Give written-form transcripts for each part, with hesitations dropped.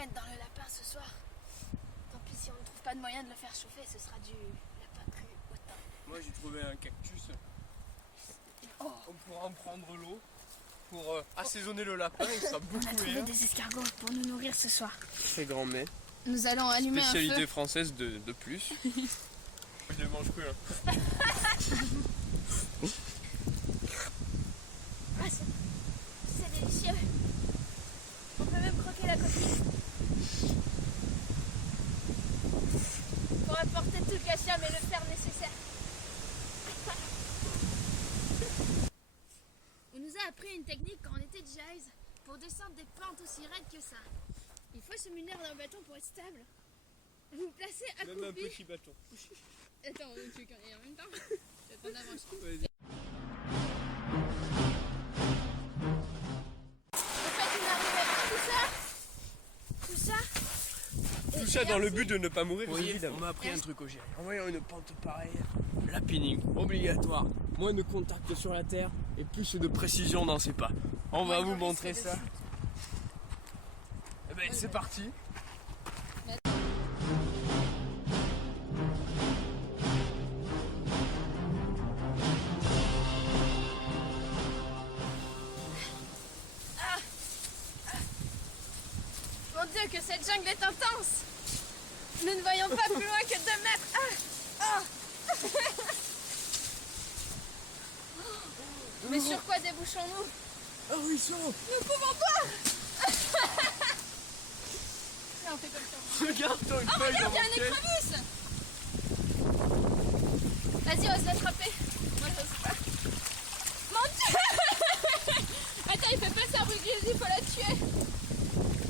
mettre dans le lapin ce soir. Tant pis si on ne trouve pas de moyen de le faire chauffer, ce sera du lapin cru au thym. Moi j'ai trouvé un cactus. Oh. On pourra en prendre l'eau pour assaisonner le lapin, il sera beaucoup On a trouvé meilleur. des escargots pour nous nourrir ce soir. Très grand mets. Nous allons allumer Spécialité un feu. française de plus. Je les mange cru. Hein. Ah, c'est délicieux. On peut même croquer la coquille. Pour apporter tout le calcium et le fer nécessaire. On nous a appris une technique quand on était jazz pour descendre des pentes aussi raides que ça. Il faut se munir d'un bâton pour être stable. Vous vous placez Même un accroupi. petit bâton. Attends, tu veux qu'on aille en même temps? Je vais prendre l'avance. Vas-y. Vous faites une arrivée. Tout ça. Tout ça dans le but de ne pas mourir, Vous voyez, évidemment. on m'a appris un truc au GR. En voyant une pente pareille, lapping, obligatoire. Moins de contact sur la terre et plus de précision dans ses pas. On va vous montrer ça. Eh ben, c'est parti. Mon Dieu, que cette jungle est intense. Nous ne voyons pas plus loin que 2 mètres. Mais sur quoi débouchons-nous? Un ruisseau. Nous pouvons pas. Là, on fait comme ça. Regarde-toi une Oh, feuille regarde, dans il y a mon un piège. écrevisse. Vas-y, ose l'attraper. Moi, j'ose pas. Mon Dieu. Attends, il fait pas ça, Rugueuse, il faut la tuer.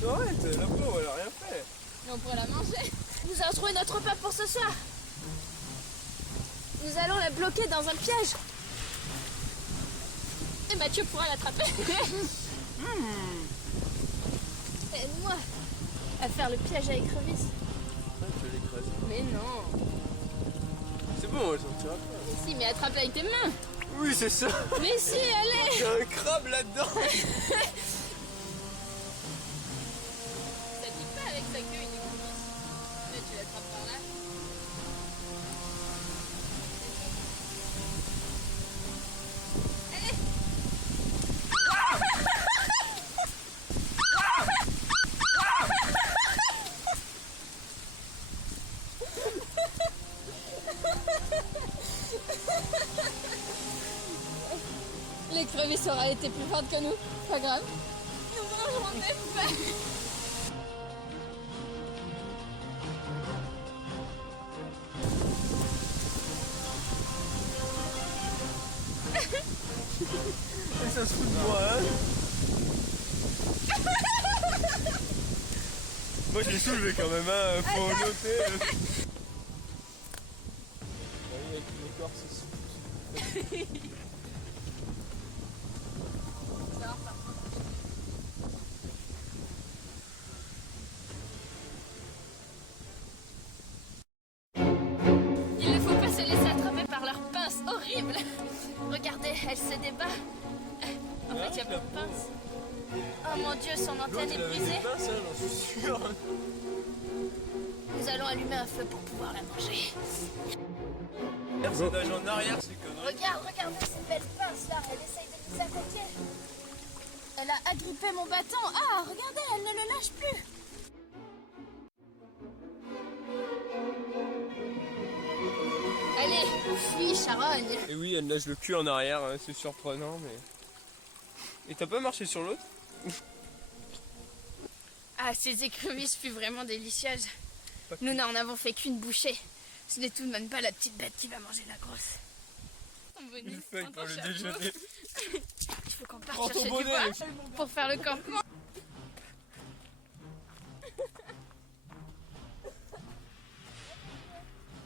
Arrête, la pauvre, elle a rien fait. Et on pourrait la manger. Nous avons trouvé notre repas pour ce soir. Nous allons la bloquer dans un piège. Et Mathieu pourra l'attraper. Aide-moi à faire le piège à écrevisse. Tu l'écrases. Mais non. C'est bon, elle sortira pas. Mais si, mais attrape-la avec tes mains. Oui, c'est ça. Mais si, allez. Il y a un crabe là-dedans. Ça pique pas avec sa queue une écrevisse. Là, tu l'attrapes par là. Allez. L'écrevisse aura été plus forte que nous. Pas grave. Nous mangerons des feuilles. Et ça se fout de moi, hein. Moi, je l'ai soulevé quand même, hein. Faut noter. Avec l'écorce, Il ne faut pas se laisser attraper par leurs pinces horribles. Regardez, elle se débat. En fait, il n'y a pas de pince. Oh mon Dieu, son antenne est brisée. J'en suis sûr. Nous allons allumer un feu pour pouvoir la manger. Le personnage en arrière, c'est connerie. Regardez ces belles pinces là. Elle essaye de nous attaquer. Elle a agrippé mon bâton. Ah, regardez, elle ne le lâche plus. Allez, fuis, charogne. Et oui, elle nage le cul en arrière, hein, c'est surprenant, mais... Et t'as pas marché sur l'autre? Ah, ces écrevisses furent vraiment délicieuses. Nous n'en avons fait qu'une bouchée. Ce n'est tout de même pas la petite bête qui va manger la grosse. Une feuille pour le déjeuner. Il faut qu'on parte Prends ton chercher du bonnet, bois les filles. pour faire le campement.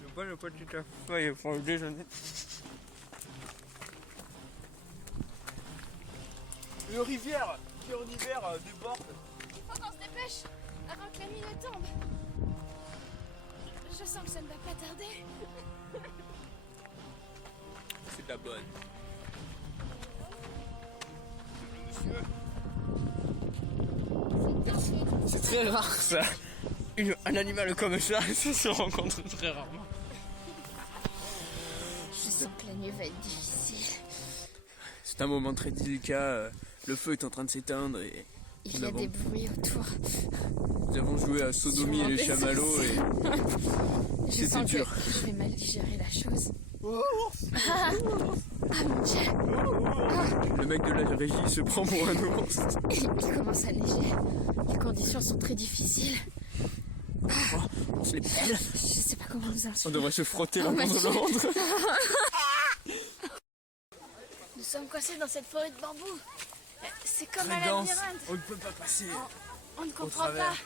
Je vois le petit feuille pour le déjeuner. Une rivière qui en hiver déborde. Il faut qu'on se dépêche avant que la nuit ne tombe. Je sens que ça ne va pas tarder. C'est de la bonne. C'est C'est très très rare ça. Un animal comme ça se rencontre très rarement. Je sens que la nuit va être difficile. C'est un moment très délicat. Le feu est en train de s'éteindre et Il y a des bruits autour. nous avons joué à Sodomie et les chamallows et Je c'était sens que dur. je vais mal digérer la chose. Ah mon Dieu. Le mec de la régie se prend pour un ours. Il commence à neiger. Les conditions sont très difficiles. On se les pèle. Je sais pas comment nous On insulter. devrait se frotter l'un ma contre Dieu. l'autre. Nous sommes coincés dans cette forêt de bambou. C'est comme Très un dense. labyrinthe. On ne peut pas passer. On ne comprend travers. pas.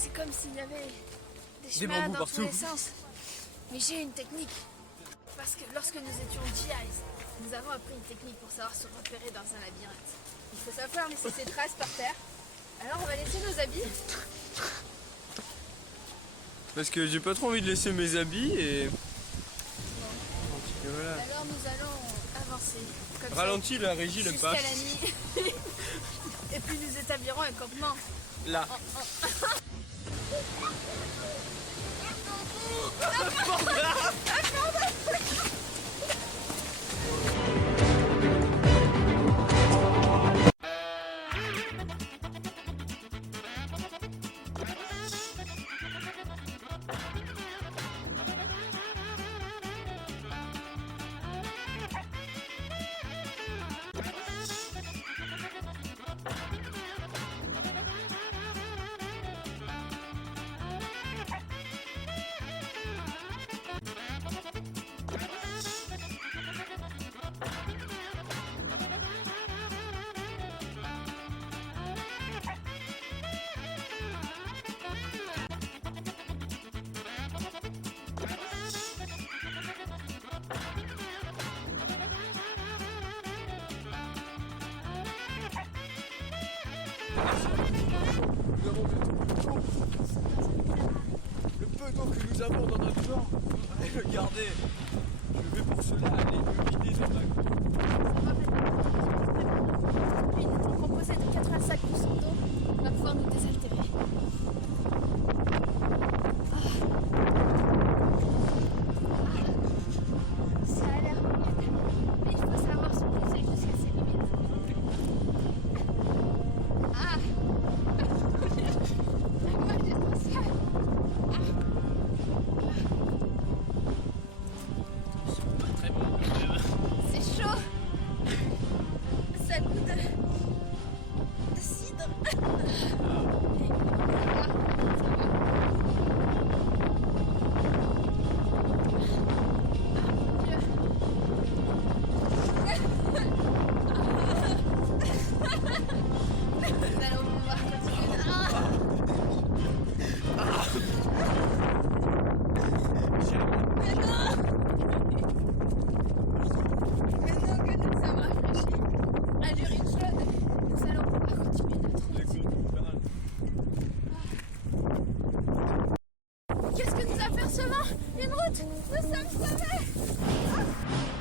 C'est comme s'il y avait des Des chemins bambous dans tous partout. les sens. Mais j'ai une technique. Parce que lorsque nous étions GIs, nous avons appris une technique pour savoir se repérer dans un labyrinthe. Il faut savoir laisser ses traces par terre. Alors on va laisser nos habits. Parce que j'ai pas trop envie de laisser mes habits et voilà. Alors nous allons avancer. Comme ça, Ralentis, la régie le jusqu'à passe. la nuit. Et puis nous établirons un campement. Là. Nous avons le peu d'eau que nous avons dans notre corps, on va le garder. Je vais pour cela aller me vider dans ma Lui, composé de 85% d'eau, va pouvoir nous désaltérer. Ça a l'air humide, mais il faut savoir se poser jusqu'à ses limites. Ah. Moi, j'ai trop ça. très bon. C'est chaud. Ça goûte de cidre. Nous allons pouvoir continuer. Mais non! Maintenant que nous sommes rafraîchis à l'urine chaude, nous allons pouvoir continuer notre route. Qu'est-ce que nous apercevons? Une route! Nous sommes sauvés!